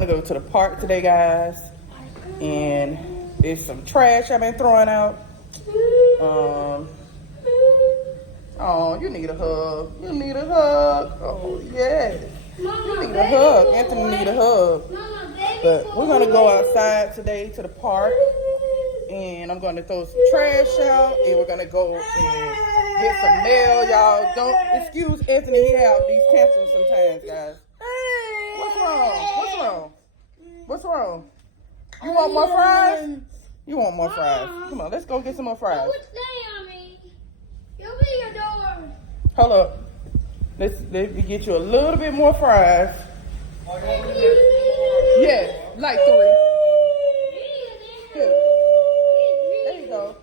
I'm gonna go to the park today, guys, and there's some trash I've been throwing out. Oh, you need a hug. You need a hug. Oh, yes. You need a hug. Anthony need a hug. But we're gonna go outside today to the park, and I'm gonna throw some trash out, and we're gonna go and get some mail, y'all. Don't excuse Anthony. He have these tantrums sometimes, guys. What's wrong? What's wrong? What's wrong? You want more fries? You want more fries? Come on, let's go get some more fries. Hold up. Let me get you a little bit more fries. Yeah, like 3. Here. There you go.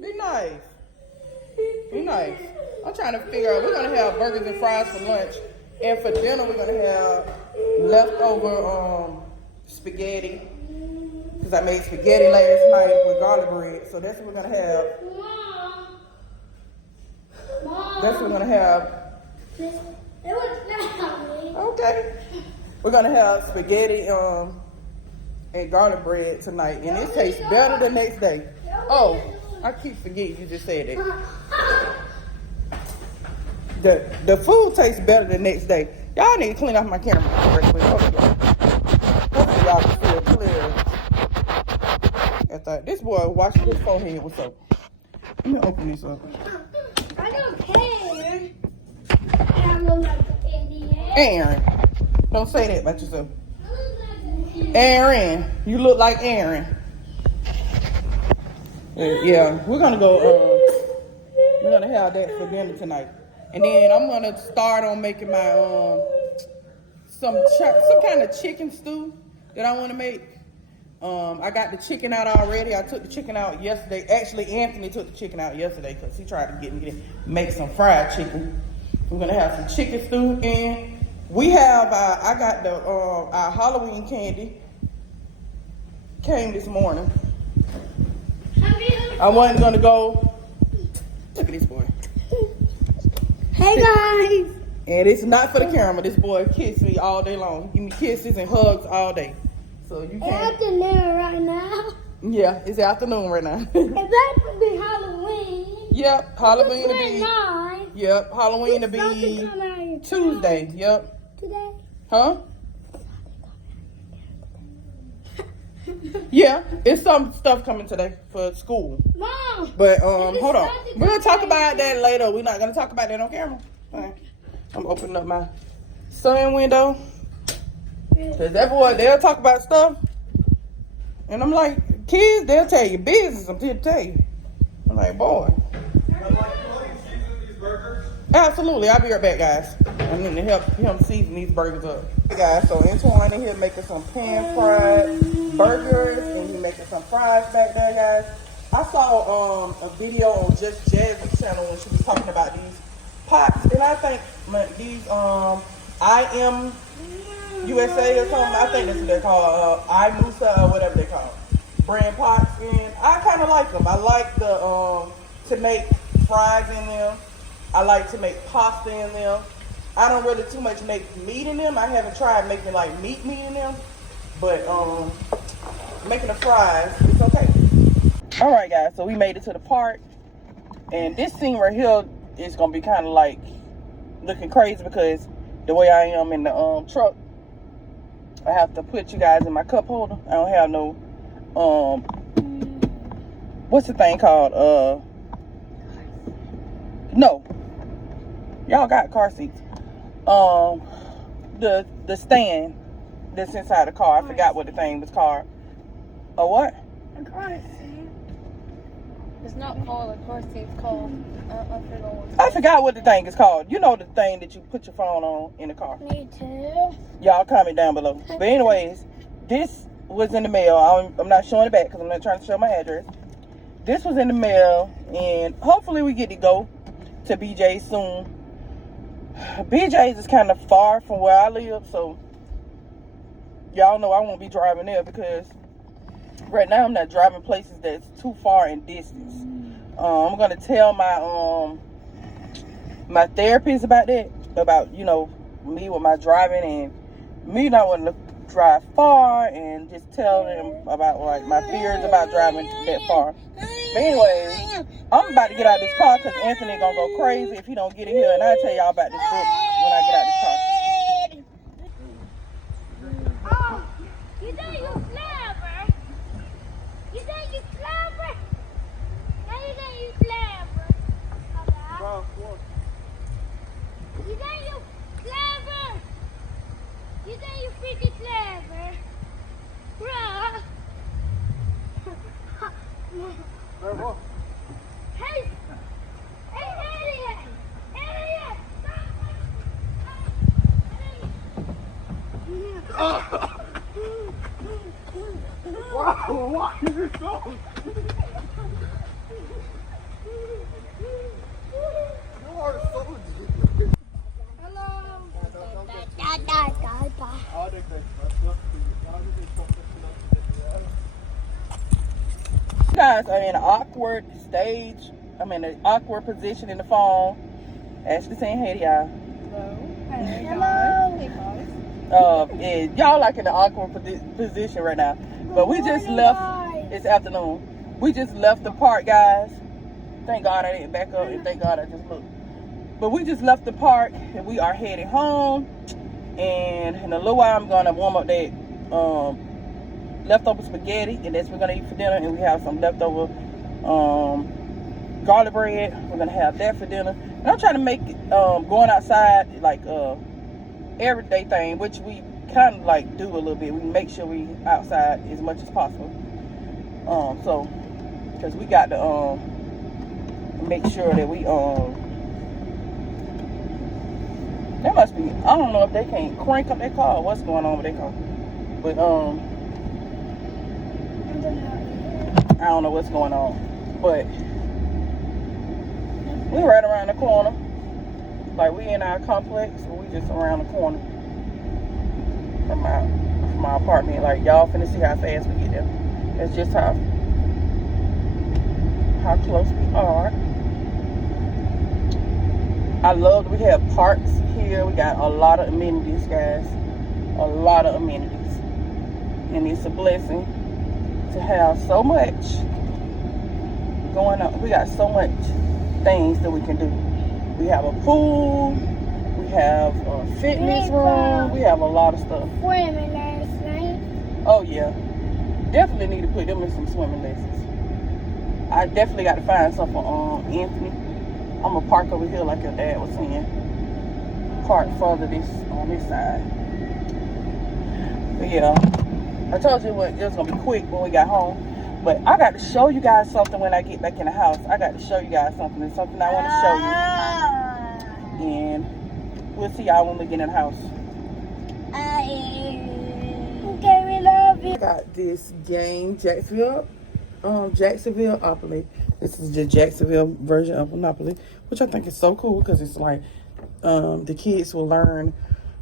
Be nice. Be nice. I'm trying to figure out, we're going to have burgers and fries for lunch. And for dinner, we're going to have leftover spaghetti. Because I made spaghetti last night with garlic bread. So that's what we're going to have. That's what we're going to have. Okay. We're going to have spaghetti and garlic bread tonight. And it tastes better the next day. Oh, I keep forgetting you just said that. The food tastes better the next day. Y'all need to clean off my camera real quick. Hopefully y'all can feel clear. I thought this boy washing his forehead. What's up? Let me open this up. I don't care. I look like an idiot. Aaron. Don't say that about yourself. Aaron. You look like Aaron. Yeah, we're gonna go, we're gonna have that for dinner tonight. And then I'm gonna start on making my, some kind of chicken stew that I wanna make. I got the chicken out already. I took the chicken out yesterday. Actually, Anthony took the chicken out yesterday because he tried to get me to make some fried chicken. We're gonna have some chicken stew, and we have, I got the, our Halloween candy came this morning. I wasn't gonna go. Look at this boy. Hey guys. And it's not for the camera. This boy kissed me all day long. He give me kisses and hugs all day. So you can't. It's afternoon right now. Yeah, it's afternoon right now. It's about to be Halloween. Yep, Halloween to be. 29. Yep, Halloween to be Tuesday. Yep. Today. Huh? Yeah, it's some stuff coming today for school. Mom. But hold on. We're gonna talk about that later. We're not gonna talk about that on camera. Right. I'm opening up my sun window. Cause that boy, they'll talk about stuff. And I'm like, kids, they'll tell you business until they tell you. I'm like, boy. Absolutely, I'll be right back, guys. I need to help him season these burgers up. Hey guys, so Antoine in here making some pan-fried burgers, and he making some fries back there, guys. I saw a video on Just Jazz's channel when she was talking about these pots, and I think these I Am USA or something. I think that's what they're called. I Musa or whatever they call brand pots, and I kind of like them. I like the to make fries in them. I like to make pasta in them. I don't really too much make meat in them. I haven't tried making like meat in them, but making the fries, it's okay. All right, guys, so we made it to the park, and this scene right here is gonna be kind of like looking crazy because the way I am in the truck, I have to put you guys in my cup holder. I don't have no what's the thing called? No. Y'all got car seats. The stand that's inside the car. I forgot what the thing was called. A what? A car seat. It's not called a car seat. It's called, I forgot what the thing is called. You know the thing that you put your phone on in the car. Me too. Y'all comment down below. But anyways, this was in the mail. I'm not showing it back because I'm not trying to show my address. This was in the mail, and hopefully we get to go to BJ's soon. BJ's is kind of far from where I live, so y'all know I won't be driving there because right now I'm not driving places that's too far in distance. I'm gonna tell my my therapist about that, about, you know, me with my driving and me not wanting to drive far and just tell them about like my fears about driving that far. But anyways, I'm about to get out of this car because Anthony gonna go crazy if he don't get in here, and I'll tell y'all about this book when I get out this car. Oh, you think you're clever? You think you're clever? Now you think you're clever? You think you're clever? You think you're freaking clever? Bruh. Hey! Hey, idiot! Idiot! Wow, why is it so? You are so deep. Hello. You guys are in an awkward stage. I'm in an awkward position in the phone. Ashley saying hey to y'all. Hello. And y'all like in an awkward position right now. But we just left. It's afternoon. We just left the park, guys. Thank God I didn't back up, and thank God I just looked. But we just left the park, and we are heading home. And in a little while, I'm gonna warm up that leftover spaghetti, and that's what we're gonna eat for dinner. And we have some leftover garlic bread. We're gonna have that for dinner. And I'm trying to make going outside like everyday thing, which we kind of like do a little bit. We make sure we outside as much as possible. So because we got to make sure that we there must be, I don't know if they can't crank up their car or what's going on with their car. But I don't know what's going on. But we're right around the corner. Like we in our complex, but we just around the corner from my apartment. Like y'all finna see how fast we get there. That's just how close we are. I love that we have parks here. We got a lot of amenities, guys. A lot of amenities. And it's a blessing to have so much going on. We got so much things that we can do. We have a pool. We have a fitness room. We have a lot of stuff. Swimming last night. Oh, yeah. Definitely need to put them in some swimming lessons. I definitely got to find something for Anthony. I'm going to park over here like your dad was saying. Park further on this side. But yeah, I told you it was going to be quick when we got home. But I got to show you guys something when I get back in the house. I got to show you guys something. It's something I want to show you. And we'll see y'all when we get in the house. Okay, we love you. I got this game, Jacksonville Monopoly. This is the Jacksonville version of Monopoly, which I think is so cool because it's like the kids will learn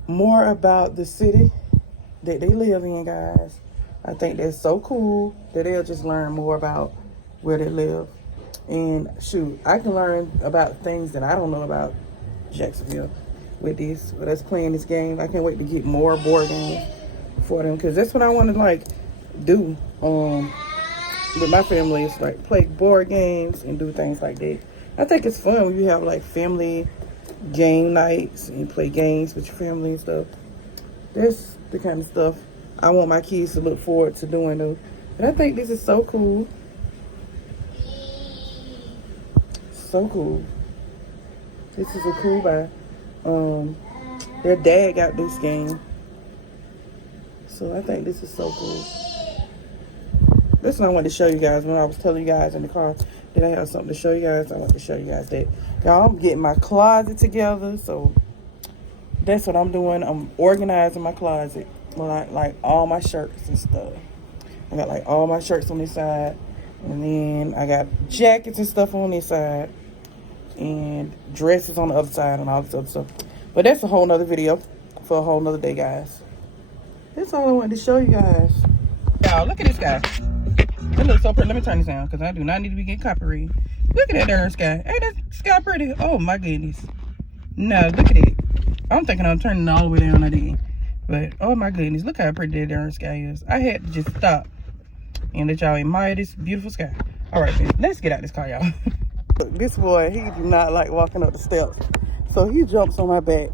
more about the city that they live in, guys. I think that's so cool that they'll just learn more about where they live. And shoot, I can learn about things that I don't know about Jacksonville with this. With us playing this game, I can't wait to get more board games for them because that's what I want to like do with my family. Is like play board games and do things like that. I think it's fun when you have like family game nights and play games with your family and stuff. That's the kind of stuff I want my kids to look forward to doing though. And I think this is so cool. So cool. This is a cool buy. Their dad got this game. So I think this is so cool. That's what I wanted to show you guys when I was telling you guys in the car that I have something to show you guys. I want to show you guys that. Y'all, I'm getting my closet together. So that's what I'm doing. I'm organizing my closet. Like all my shirts and stuff. I got like all my shirts on this side. And then I got jackets and stuff on this side. And dresses on the other side and all this other stuff. But that's a whole nother video for a whole nother day, guys. That's all I wanted to show you guys. Y'all, look at this guy. It looks so pretty. Let me turn this down because I do not need to be getting copyrighted. Look at that darn sky. Ain't that sky pretty? Oh my goodness. No, look at it. I'm thinking I'm turning it all the way down again. But oh my goodness, look how pretty that darn sky is. I had to just stop and let y'all admire this beautiful sky. All right, then, let's get out this car, y'all. This boy, he do not like walking up the steps, so he jumps on my back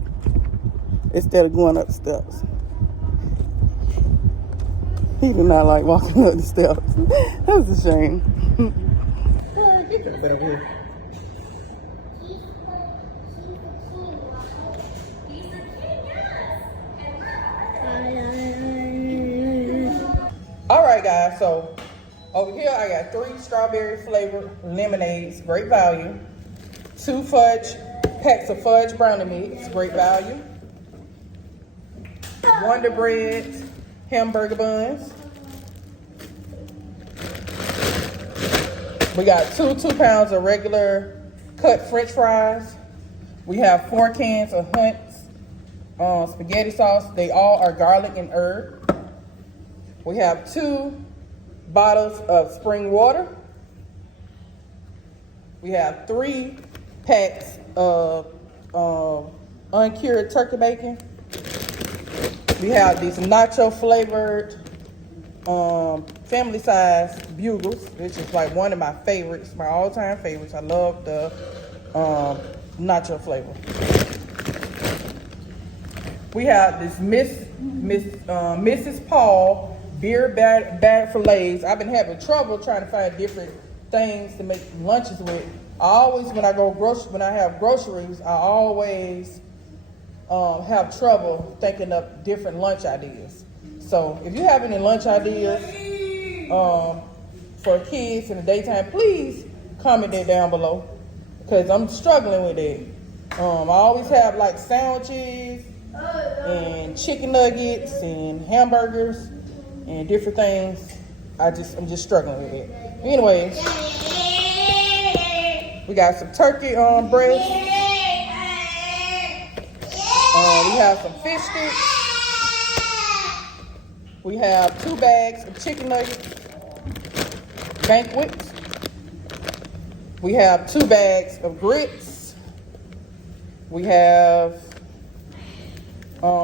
instead of going up the steps. He do not like walking up the steps. That's a shame. Get that over here. All right, guys, so over here I got 3 strawberry flavored lemonades, great value. 2 packs of fudge brownie mix, great value. Wonder Bread hamburger buns. We got 2 pounds of regular cut French fries. We have 4 cans of Hunt's spaghetti sauce. They all are garlic and herb. We have 2 bottles of spring water. We have 3 packs of uncured turkey bacon. We have these nacho flavored family size bugles, which is like one of my favorites, my all-time favorites. I love the nacho flavor. We have this Mrs. Paul beer bag fillets. I've been having trouble trying to find different things to make lunches with. When I have groceries, I always have trouble thinking of different lunch ideas. So if you have any lunch ideas for kids in the daytime, please comment that down below, because I'm struggling with it. I always have like sandwiches and chicken nuggets and hamburgers and different things. I'm just struggling with it. Anyways, we got some turkey breast. We have some fish sticks. We have 2 bags of chicken nuggets, banquets. We have 2 bags of grits. We have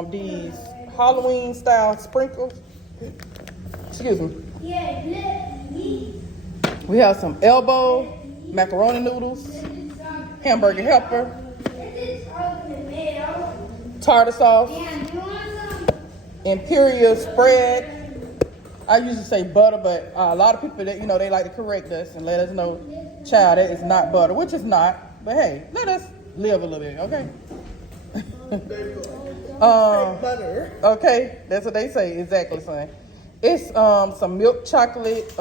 these Halloween style sprinkles. Excuse me. We have some elbow macaroni noodles, hamburger helper, tartar sauce, imperial spread. I usually say butter, but a lot of people that they like to correct us and let us know, child, that is not butter, which is not. But hey, let us live a little bit, okay? Butter. Okay, that's what they say. Exactly, son. It's some milk chocolate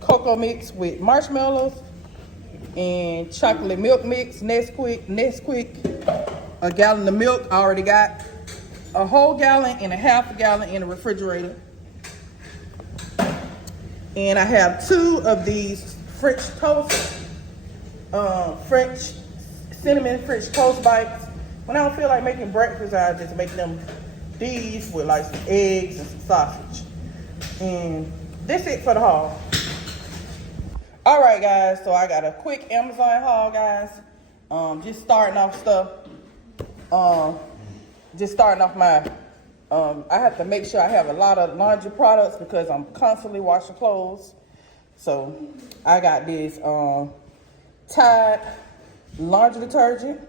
cocoa mix with marshmallows and chocolate milk mix, Nesquik, a gallon of milk. I already got a whole gallon and a half a gallon in the refrigerator. And I have 2 of these French toast, cinnamon French toast bites. When I don't feel like making breakfast, I just make them these with like some eggs and some sausage. And that's it for the haul. All right, guys, so I got a quick Amazon haul, guys. Just starting off stuff. Just starting off my, I have to make sure I have a lot of laundry products because I'm constantly washing clothes. So I got this Tide laundry detergent,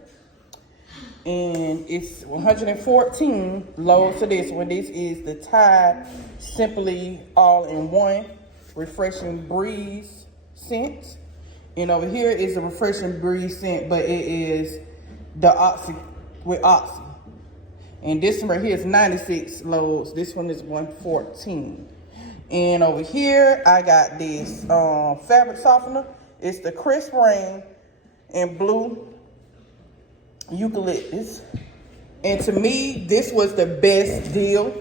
and it's 114 loads to this one. This is the Tide Simply All-in-One Refreshing Breeze scent. And over here is a Refreshing Breeze scent, but it is the Oxy with Oxy. And this one right here is 96 loads. This one is 114. And over here, I got this fabric softener. It's the Crisp Rain and Blue Eucalyptus. And to me, this was the best deal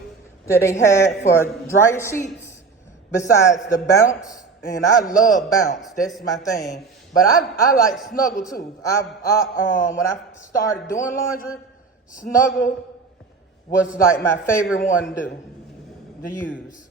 that they had for dryer sheets besides the Bounce. And I love Bounce. That's my thing. But I like Snuggle too. When I started doing laundry, Snuggle was like my favorite one to use.